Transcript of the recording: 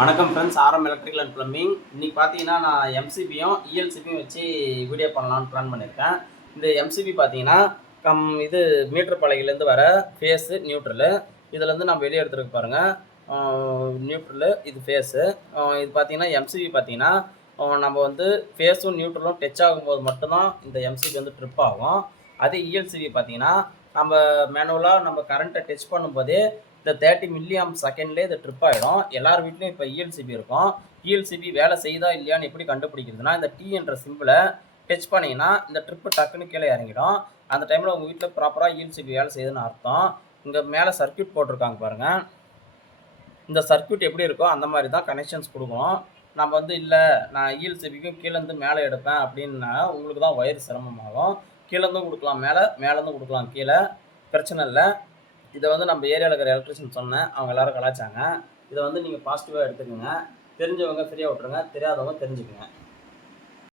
வணக்கம் ஃப்ரெண்ட்ஸ், ஆரம் electrical and plumbing. இன்றைக்கி பார்த்தீங்கன்னா நான் எம்சிபியும் இஎல்சிபியும் வச்சு வீடியோ பண்ணலான்னு பிளான் பண்ணியிருக்கேன். இந்த எம்சிபி பார்த்தீங்கன்னா இது மீட்டர் பலகையிலேருந்து வர ஃபேஸு நியூட்ரலு. இதிலேருந்து நம்ம வெளியே எடுத்துகிட்டு பாருங்கள். நியூட்ரலு இது ஃபேஸு. இது பார்த்தீங்கன்னா எம்சிபி பார்த்தீங்கன்னா நம்ம வந்து ஃபேஸும் நியூட்ரலும் டச் ஆகும்போது மட்டும்தான் இந்த எம்சிபி வந்து ட்ரிப் ஆகும். அதே இஎல்சிபி பார்த்தீங்கன்னா நம்ம மேனுவலாக நம்ம கரண்ட்டை டச் பண்ணும்போதே இந்த 30 மில்லிஆம்ப் செகண்ட்லேயே இது ட்ரிப் ஆகிடும். எல்லார் வீட்லேயும் இப்போ இஎல்சிபி இருக்கும். இஎல்சிபி வேலை செய்யுதா இல்லையான்னு எப்படி கண்டுபிடிக்கிறதுனா, இந்த டி என்ற சிம்பிளை டச் பண்ணிங்கன்னா இந்த ட்ரிப்பு டக்குன்னு கீழே இறங்கிடும். அந்த டைமில் உங்கள் வீட்டில் ப்ராப்பராக இஎல்சிபி வேலை செய்யுதுன்னு அர்த்தம். இங்கே மேலே சர்க்யூட் போட்டிருக்காங்க பாருங்கள். இந்த சர்க்யூட் எப்படி இருக்கோ அந்த மாதிரி தான் கனெக்ஷன்ஸ் கொடுக்கணும். நம்ம வந்து இல்லை நான் இஎல்சிபிக்கும் கீழேருந்து மேலே எடுப்பேன் அப்படின்னா உங்களுக்கு தான் ஒயர் சிரமமாகும். கீழேருந்தும் கொடுக்கலாம், மேலேருந்தும் கொடுக்கலாம், கீழே பிரச்சனை இல்லை. இதை வந்து நம்ம ஏரியாவில் இருக்கிற எலக்ட்ரிஷியன் சொன்னேன், அவங்க எல்லோரும் கலாய்ச்சாங்க. இதை வந்து நீங்கள் பாசிட்டிவாக எடுத்துக்கோங்க. தெரிஞ்சவங்க ஃப்ரீயாக விட்ருங்க, தெரியாதவங்க தெரிஞ்சுக்கோங்க.